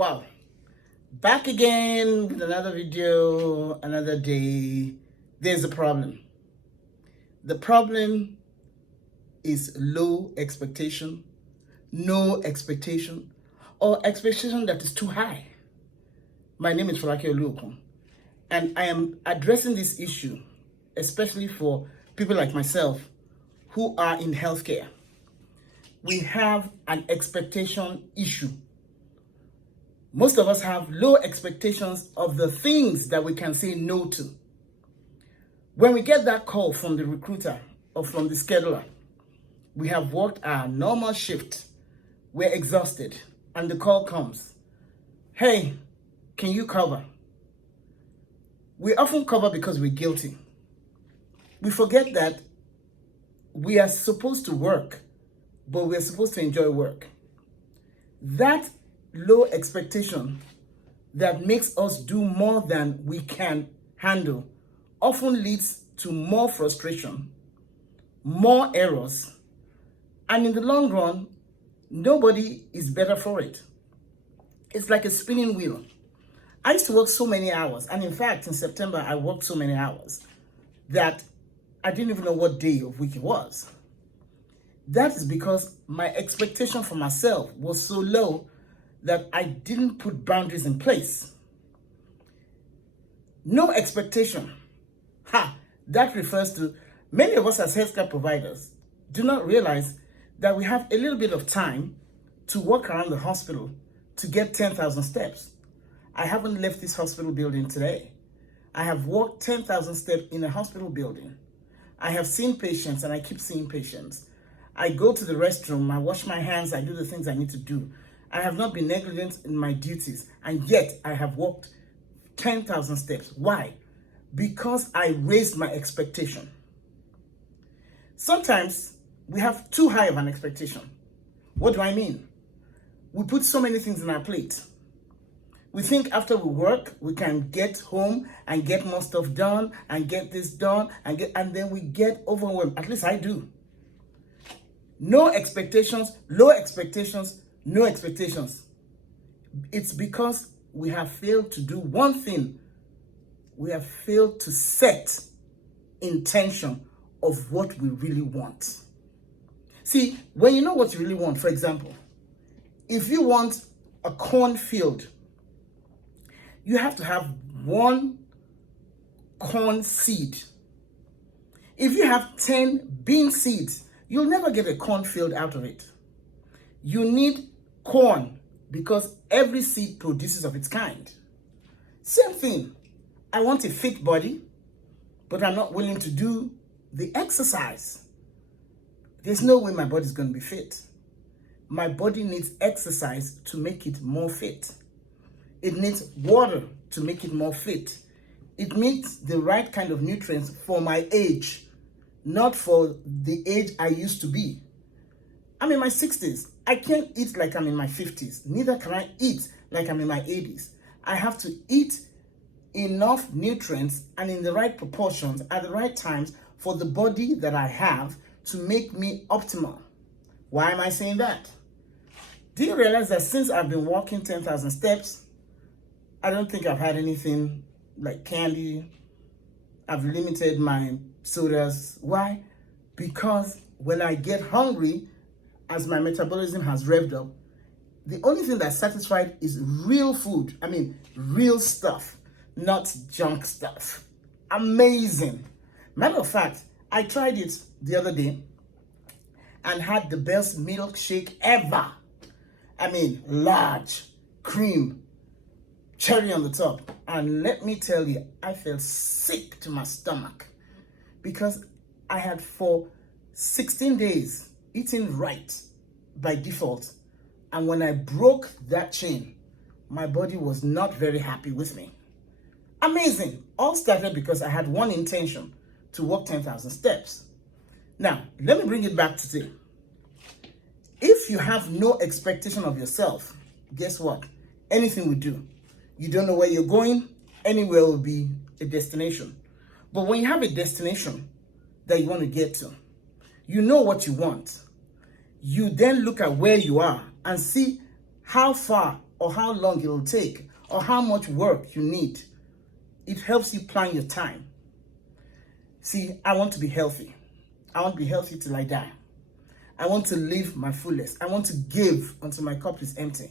Wow, back again with another video, another day. There's a problem. The problem is low expectation, no expectation, or expectation that is too high. My name is Falake Oluokun, and I am addressing this issue, especially for people like myself who are in healthcare. We have an expectation issue. Most of us have low expectations of the things that we can say no to. When we get that call from the recruiter or from the scheduler, we have worked our normal shift, we're exhausted, and the call comes. Hey, can you cover? We often cover because we're guilty. We forget that we are supposed to work, but we're supposed to enjoy work. That low expectation that makes us do more than we can handle often leads to more frustration, more errors, and in the long run, nobody is better for it. It's like a spinning wheel. I used to work so many hours, and in fact, in September, I worked so many hours that I didn't even know what day of week it was. That is because my expectation for myself was so low that I didn't put boundaries in place. No expectation. That refers to many of us as healthcare providers do not realize that we have a little bit of time to walk around the hospital to get 10,000 steps. I haven't left this hospital building today. I have walked 10,000 steps in a hospital building. I have seen patients and I keep seeing patients. I go to the restroom, I wash my hands, I do the things I need to do. I have not been negligent in my duties, and yet I have walked 10,000 steps. Why? Because I raised my expectation. Sometimes we have too high of an expectation. What do I mean? We put so many things in our plate. We think after we work, we can get home and get more stuff done and get this done and then we get overwhelmed. At least I do. No expectations, low expectations, no expectations. It's because we have failed to do one thing. We have failed to set intention of what we really want. See, when you know what you really want, for example, if you want a cornfield, you have to have one corn seed. If you have 10 bean seeds, you'll never get a cornfield out of it. You need corn because every seed produces of its kind. Same thing. I want a fit body, but I'm not willing to do the exercise. There's no way my body's going to be fit. My body needs exercise to make it more fit. It needs water to make it more fit. It needs the right kind of nutrients for my age, not for the age I used to be. I'm in my 60s. I can't eat like I'm in my 50s. Neither can I eat like I'm in my 80s. I have to eat enough nutrients and in the right proportions at the right times for the body that I have to make me optimal. Why am I saying that? Do you realize that since I've been walking 10,000 steps, I don't think I've had anything like candy. I've limited my sodas. Why? Because when I get hungry, as my metabolism has revved up, the only thing that's satisfied is real food. I mean, real stuff, not junk stuff. Amazing. Matter of fact, I tried it the other day and had the best milkshake ever. I mean, large, cream, cherry on the top. And let me tell you, I felt sick to my stomach because I had for 16 days eating right by default. And when I broke that chain, my body was not very happy with me. Amazing. All started because I had one intention, to walk 10,000 steps. Now, let me bring it back to today. If you have no expectation of yourself, guess what? Anything will do. You don't know where you're going, anywhere will be a destination. But when you have a destination that you want to get to, you know what you want. You then look at where you are and see how far or how long it will take, or how much work you need. It helps you plan your time. See, I want to be healthy. I want to be healthy till I die. I want to live my fullest. I want to give until my cup is empty.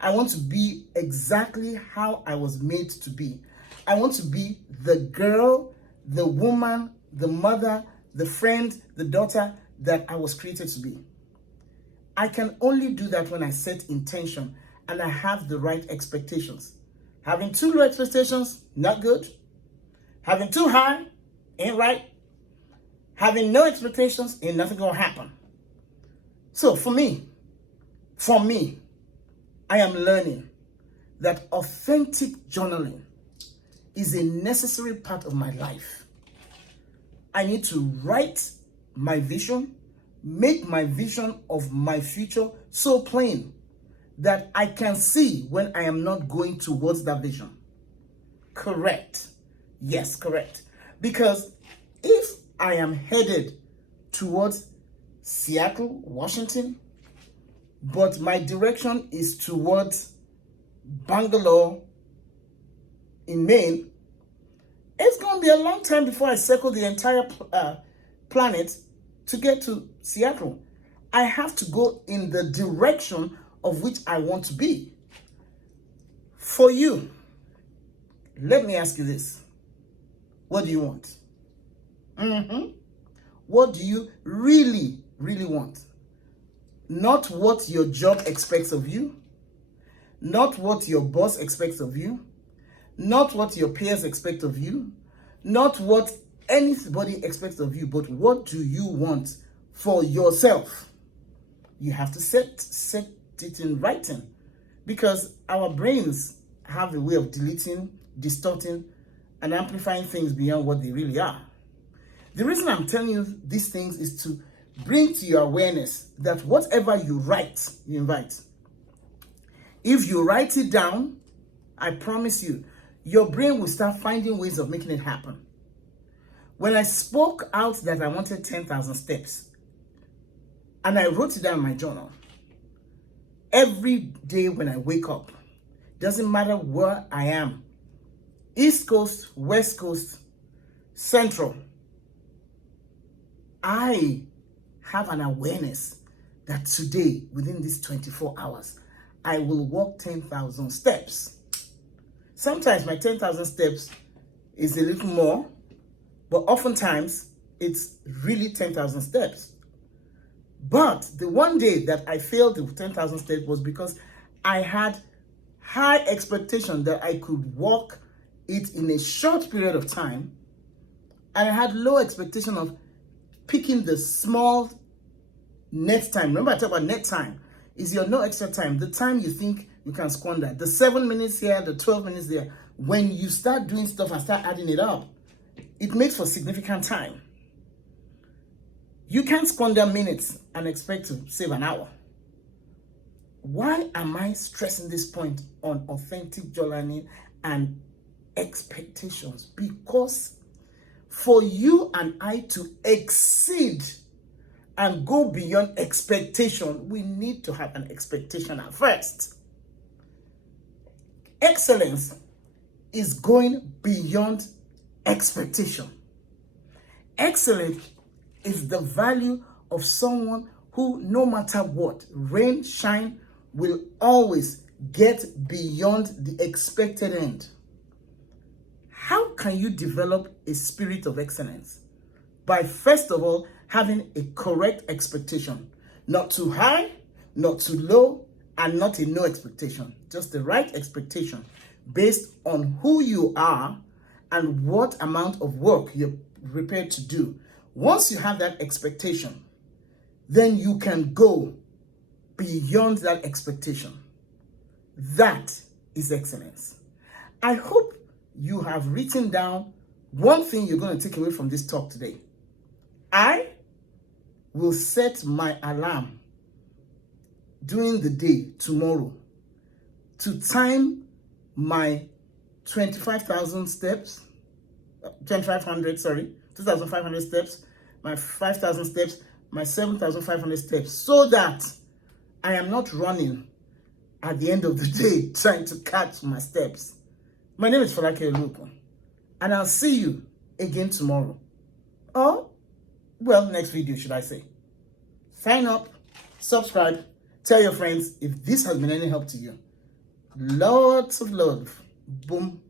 I want to be exactly how I was made to be. I want to be the girl, the woman, the mother, the friend, the daughter that I was created to be. I can only do that when I set intention and I have the right expectations. Having too low expectations, not good. Having too high, ain't right. Having no expectations, ain't nothing gonna happen. So for me, I am learning that authentic journaling is a necessary part of my life. I need to write my vision, make my vision of my future so plain that I can see when I am not going towards that vision. Correct. Yes, correct. Because if I am headed towards Seattle, Washington, but my direction is towards Bangalore in Maine, it's going to be a long time before I circle the entire planet to get to Seattle. I have to go in the direction of which I want to be. For you, let me ask you this. What do you want? What do you really, really want? Not what your job expects of you, not what your boss expects of you, not what your peers expect of you, not what anybody expects of you, but what do you want for yourself? You have to set it in writing, because our brains have a way of deleting, distorting, and amplifying things beyond what they really are. The reason I'm telling you these things is to bring to your awareness that whatever you write, you invite. If you write it down, I promise you, your brain will start finding ways of making it happen. When I spoke out that I wanted 10,000 steps, and I wrote it down in my journal, every day when I wake up, doesn't matter where I am, East Coast, West Coast, Central, I have an awareness that today, within these 24 hours, I will walk 10,000 steps. Sometimes my 10,000 steps is a little more, but oftentimes it's really 10,000 steps. But the one day that I failed the 10,000 steps was because I had high expectation that I could walk it in a short period of time, and I had low expectation of picking the small net time. Remember I talked about net time. Is your no extra time, the time you think you can squander, the 7 minutes here, the 12 minutes there. When you start doing stuff and start adding it up, it makes for significant time. You can't squander minutes and expect to save an hour. Why am I stressing this point on authentic journaling and expectations? Because for you and I to exceed and go beyond expectation, we need to have an expectation at first. Excellence is going beyond expectation. Excellence is the value of someone who, no matter what, rain, shine, will always get beyond the expected end. How can you develop a spirit of excellence? By first of all, having a correct expectation. Not too high, not too low, and not a no expectation. Just the right expectation based on who you are and what amount of work you're prepared to do. Once you have that expectation, then you can go beyond that expectation. That is excellence. I hope you have written down one thing you're going to take away from this talk today. I will set my alarm during the day tomorrow to time my 2,500 steps, my 5,000 steps, my 7,500 steps, so that I am not running at the end of the day trying to catch my steps. My name is Falake Oluko, and I'll see you again tomorrow. Or, well, next video, should I say. Sign up, subscribe, tell your friends if this has been any help to you. Lots of love. Boom.